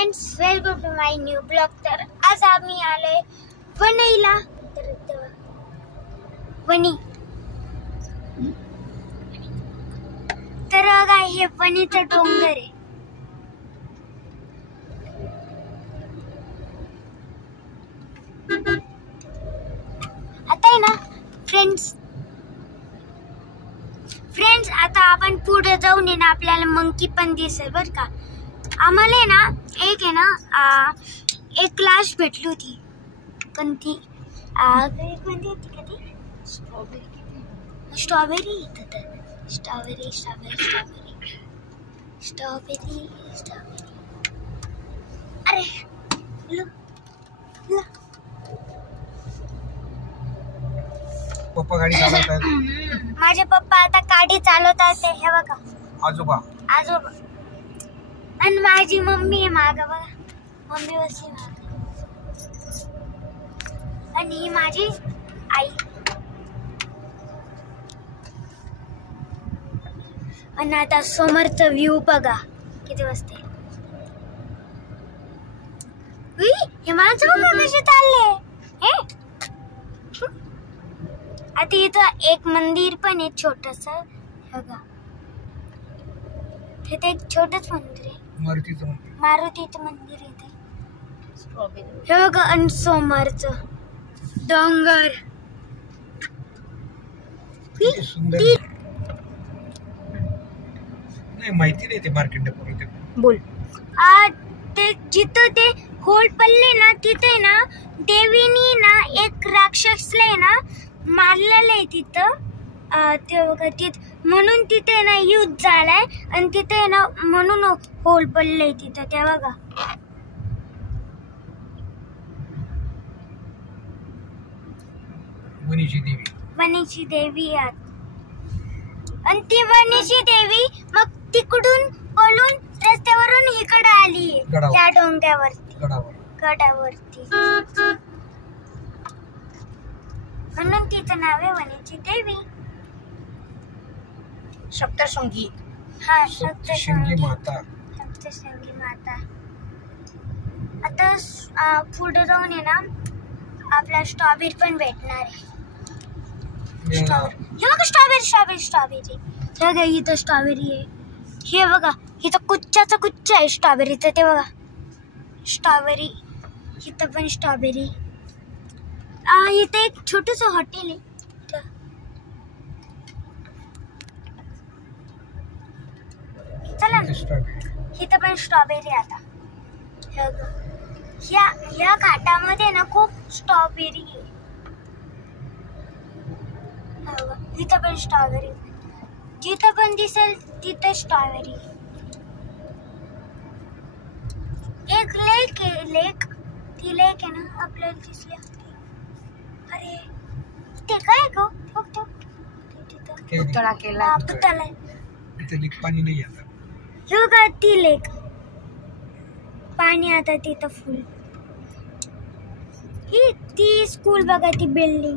Friends, welcome to my new blog. तर आज आम्ही आलोय वणीला। तर वणी तर काय हे वणीचं डोंगर आहे। आता आहे ना फ्रेंड्स आता आपण पुढे जाऊन आहे ना आपल्याला मंकी पण दिसेल बरं का। आम्हाला आहे ना एक क्लास भेटली होती कोणती स्ट्रॉबेरी अरे पप्पा गाडी चालवतात। माझे पप्पा आता गाडी चालवतात हे बघा। आजोबा आणि माझी मम्मी आहे मागं बघा। मम्मी बसली मागं आणि ही माझी आई। आणि आता समोरचा व्ह्यू बघा किती वाजते। हे माणसं बघा कसे चालले। आता इथं एक मंदिर पण आहे छोटस बघा। हे एक छोटच मंदिर आहे, मारुतीचं मंदिर आहे ते। हे बघा आणि समोरचं डोंगर नाही माहिती नाही ते मार्केट डेपोट बोल। ते जिथं ते होल पडले ना तिथे ना देवीनी ना एक राक्षसला ना मारलेलं आहे तिथं। ते बघा म्हणून तिथे ना युद्ध झालाय आणि तिथे ना म्हणून होल पडलंय तिथं ते बघा। वणीची देवी आहे आणि ती वणीची देवी मग तिकडून पळून रस्त्यावरून इकडे आली त्या डोंगरावरती गडावरती। म्हणून तिचं नाव आहे वणीची देवी। सप्तशृंगी माता। आता पुढे जाऊन आहे ना आपला स्ट्रॉबेरी पण भेटणार आहे। हे बघा स्ट्रॉबेरी हे बघा इथं स्ट्रॉबेरी आहे। हे बघा इथं कुच्चाचा कुच्चा आहे स्ट्रॉबेरीचं ते बघा। स्ट्रॉबेरी इथं पण स्ट्रॉबेरी। इथं एक छोटस हॉटेल आहे चला इथं पण स्ट्रॉबेरी। आता ह्या घाटामध्ये ना खूप स्ट्रॉबेरी आहे। इथं पण स्ट्रॉबेरी, जिथं पण दिसेल तिथं स्ट्रॉबेरी। एक लेक आहे, ती लेक आहे ना आपल्याला दिसली। अरे ते काय गो फक्त पुतळा केला पुतळा इथे लेक पाणी नाही आता। हे बघा ती लेक पाणी आता तिथं फुल। ही ती स्कूल बघा, ती बिल्डिंग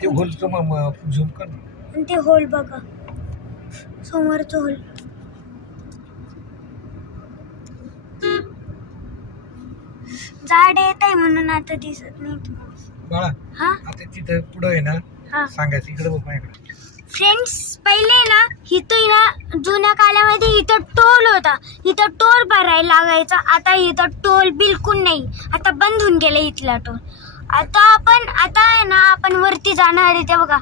ते होलचं झूम कर आणि ते होल बघा समोरचं होल। झाड येत आहे म्हणून आता दिसत नाही बाळा। आता तिथं पुढं आहे ना सांगायचं इकडे बघ माझ्याकडे। फ्रेंड्स पहिले ना इथं ना जुन्या काळामध्ये इथं टोल होता, इथं टोल भरायला लागायचा। आता इथं टोल बिलकुल नाही, आता बंद होऊन गेला इथला टोल। आता आहे ना आपण वरती जाणार आहे ते बघा।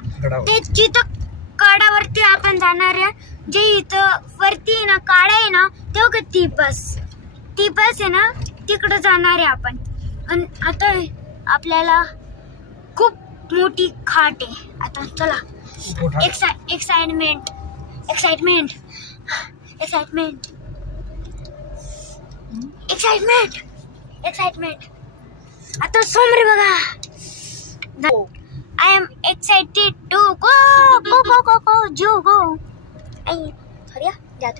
ते जिथं कडावरती आपण जाणार आहे, जे इथं वरती ना काढा आहे ना ते बघा ती बस आहे ना तिकडं जाणार आहे आपण। आणि आता आपल्याला खूप मोठी खाट आहे। आता चला एक्साइटमेंट आता समोर बघा। I am excited to go.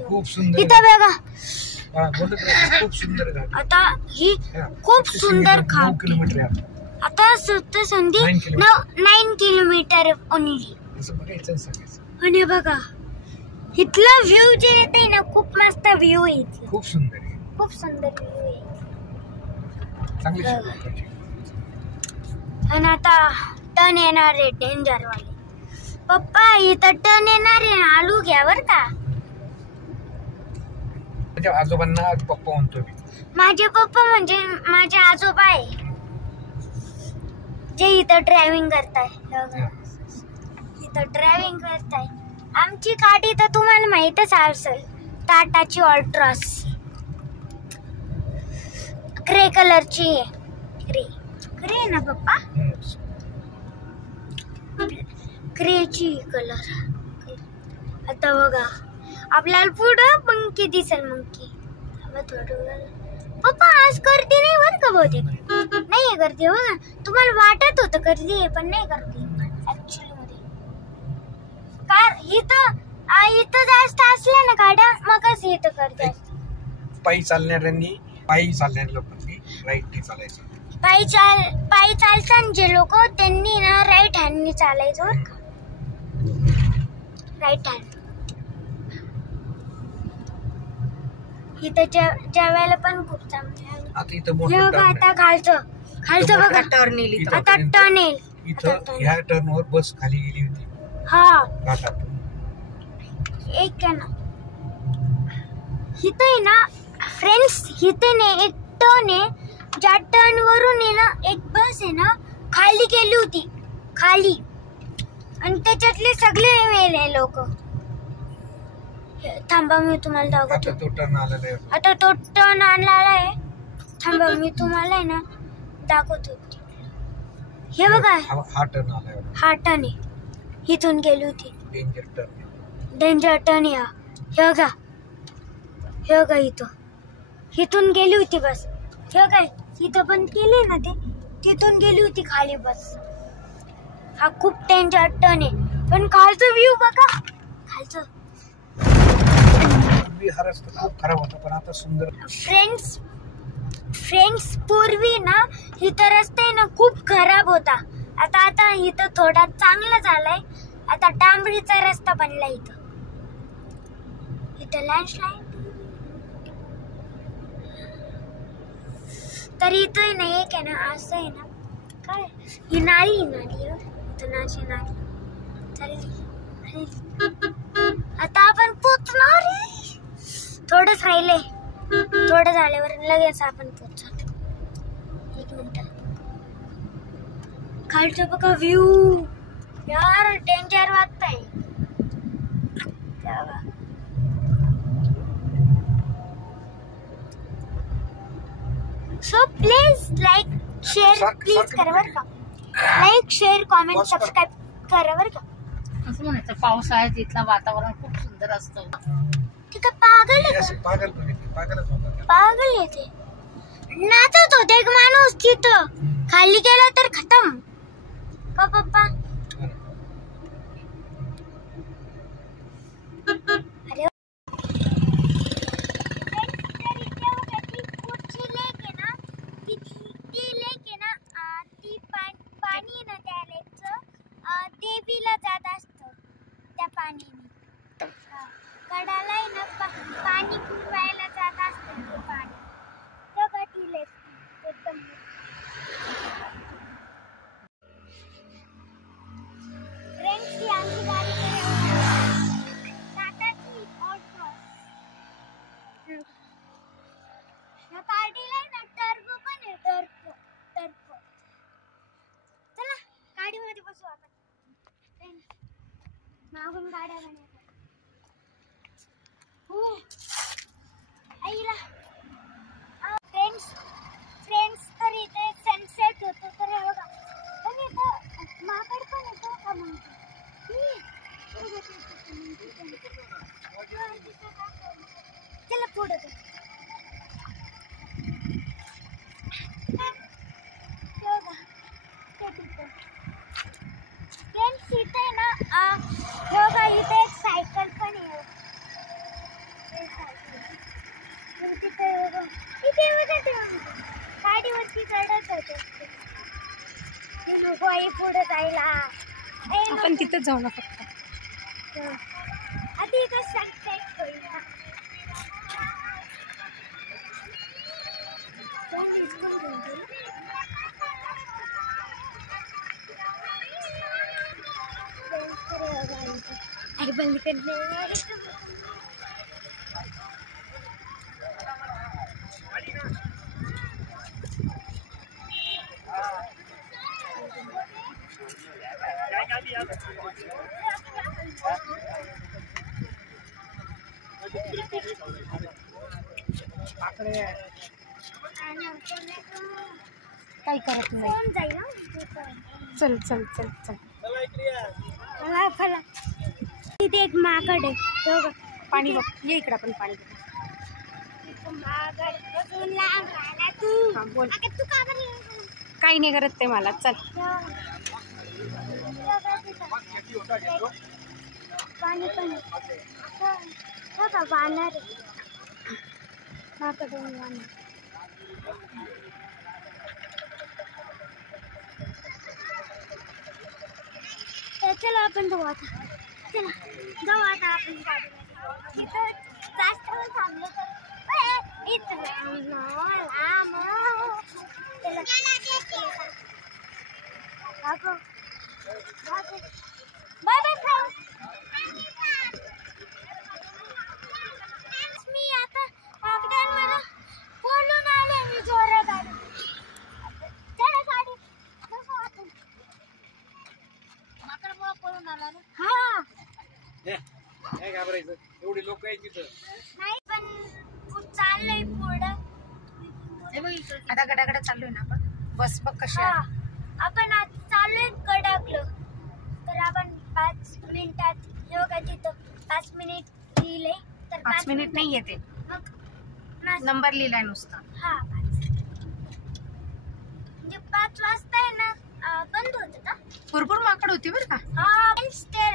खूप सुंदर इथं बघा खूप सुंदर घाट। आता ही खूप सुंदर घाट आहे। आता संधी 9 किलोमीटर ओनली। आणि बघा इथला व्ह्यू जे येते ना खूप मस्त व्ह्यू आहे, खूप सुंदर आहे। खूप सुंदर व्ह्यू आहे. चांगली आणि आता टर्न येणार आहे डेंजर वाले. पप्पा इथं टर्न येणार आहे, आलू घ्या बर का. आजोबांना पप्पा म्हणतो मी. माझे पप्पा म्हणजे माझे आजोबा आहे, जे इथं ड्रायव्हिंग करताय. इथं ड्रायव्हिंग करताय. आमची गाडी तर तुम्हाला माहीतच असेल, टाटाची ऑल्ट्रॉस ग्रे कलरची आहे. ग्रे ना पप्पा, ग्रेची कलर. आता बघा आपल्याला पुढं मंकी दिसेल. मंकी पप्पा आज गर्दी नाही बर का, बहुतेक नाहीये गर्दी. बघा तुम्हाला वाटत होतं गर्दी आहे, पण नाही गर्दी ऍक्च्युअली मध्ये. कार इथं जास्त असल्या ना गाड्या, मगच इथं गर्दी. पायी चालणाऱ्या लोकांनी राईट चालायचं. पायी चालताना जे लोक, त्यांनी ना राईट हँडनी चालायचं बर का. Right hand. इथं ज्या वेळेला पण खूप चांगलं आहे. आता खालचं बघा, टर्न येईल. आता टर्न येईल. इथं ह्या टर्नवर बस खाली गेली होती. हा घाटातून. एक ना इथं आहे ना फ्रेंड्स, इथं ना एक टर्न आहे, ज्या टर्न वरून आहे ना एक बस आहे ना खाली गेली होती, खाली. आणि त्याच्यातले सगळे मेले लोक. थांबा मी तुम्हाला दाखवतो. आता तो टर्न आलेला आहे. आता तो टर्न आणलेला आहे. थांबा मी तुम्हाला आहे ना दाखवतो. हे बघा, हा टर्न आलाय. हा टर्न आहे, इथून गेली होती. डेंजर टर्न या. हे बघा इथून गेली होती बस. हे काय इथं पण केली ना, ते तिथून गेली होती खाली बस. हा खूप डेंजर टर्न आहे. पण खालचं व्ह्यू बघा, खालचं. हा रस्ता खूप खराब होता, पण आता सुंदर. फ्रेंड्स पूर्वी ना इथं रस्ता ना खूप खराब होता. आता इथं थोडा चांगला झालाय. आता डांबरीचा रस्ता बनला. इथं लँडस्लाइड. तर इथं नाही एक आहे ना, असं आहे ना, काय ही नाली नाली चालली. आता आपण पोचणार. थोडंच राहिले, थोडं झाल्यावर लगेच आपण पोचतो. 1 मिनिट. खालचं बघा व्ह्यू यार, डेंजर वाटतंय. So please like share please करा बरं का. लाईक शेअर कॉमेंट सबस्क्राईब करा बरं का. असं म्हणायचं, पावसाळ्यात इथलं वातावरण खूप सुंदर असतं. ठीक आहे. पागल आहे का? पागल येते. नाचत होते एक माणूस तिथं, खाली गेला तर खतम का पप्पा. अरे पाणी ना त्या लेकचं देवीला जात असतं. त्या पाण्याने कडाला आहे ना पाणी पिवायला जात असतं. ते पाणी बघा ती लेक एकदम. फ्रेंड्स ही आमची गाडी टाटाची ऑल्ट्रॉस. या गाडीला ना टर्बो पण आहे. टर्बो. चला गाडीमध्ये बसू आपण. मागून गाड्या बनवतात. आईला फ्रेंड्स तर इथे सनसेट होतो. तर हे बघा, पण इथं माकड पण येतो का म्हणतो. चला पुढे फ्रेंड्स इथे ना बघा, इथे एक सायकल पण आहे. गाडीवरती चढत होते. नको आई पुढे जायला. आपण तिथं जाऊ ना फक्त. आधी इथं सनसेट होईल. अरे बंद कर दे काही करत नाही. कोण जाईल ना चल चल चल चल. मला फला तिथे एक माकड आहे तो बघ. पाणी बघ. ये इकडे आपण पाणी बघ. माकड बसून लांब राहिला तू. हा, बोल. अगं तू का बरं काही नाही करत ते मला. चल. पाणी पण का वाहणार आहे माकड वाहणार. चला आपण जाऊ आता. चला जाऊ आता आपण गाडीमध्ये. इथं जास्त वेळ थांबलो तर इथं लांब. चला बाय बाय फ्रेंड्स. मी आता लॉकडाऊन मध्ये बोलून आले मी जोरात गाडी. चला गाडी बसू आपण. माकडमुळे पळून आला ना. हा काय घाबरायचं एवढी लोक आहे तिथं. नाही पण चाललंय पुढं. हे बघ इकडे. आता गडागडा चाललोय ना आपण. बस बघ कशी हा आहे. आपण आता चाललोय गडाकलं. तर आपण 5 मिनिटात योगा तिथं 5 मिनिट लिहिले तर 5 मिनिट नाही येते. मग नाच- नंबर लिहिलाय नुसता. हा 5 म्हणजे 5 वाजता आहे ना बंद होतं का. भरपूर माकड होती बरं का. हा ते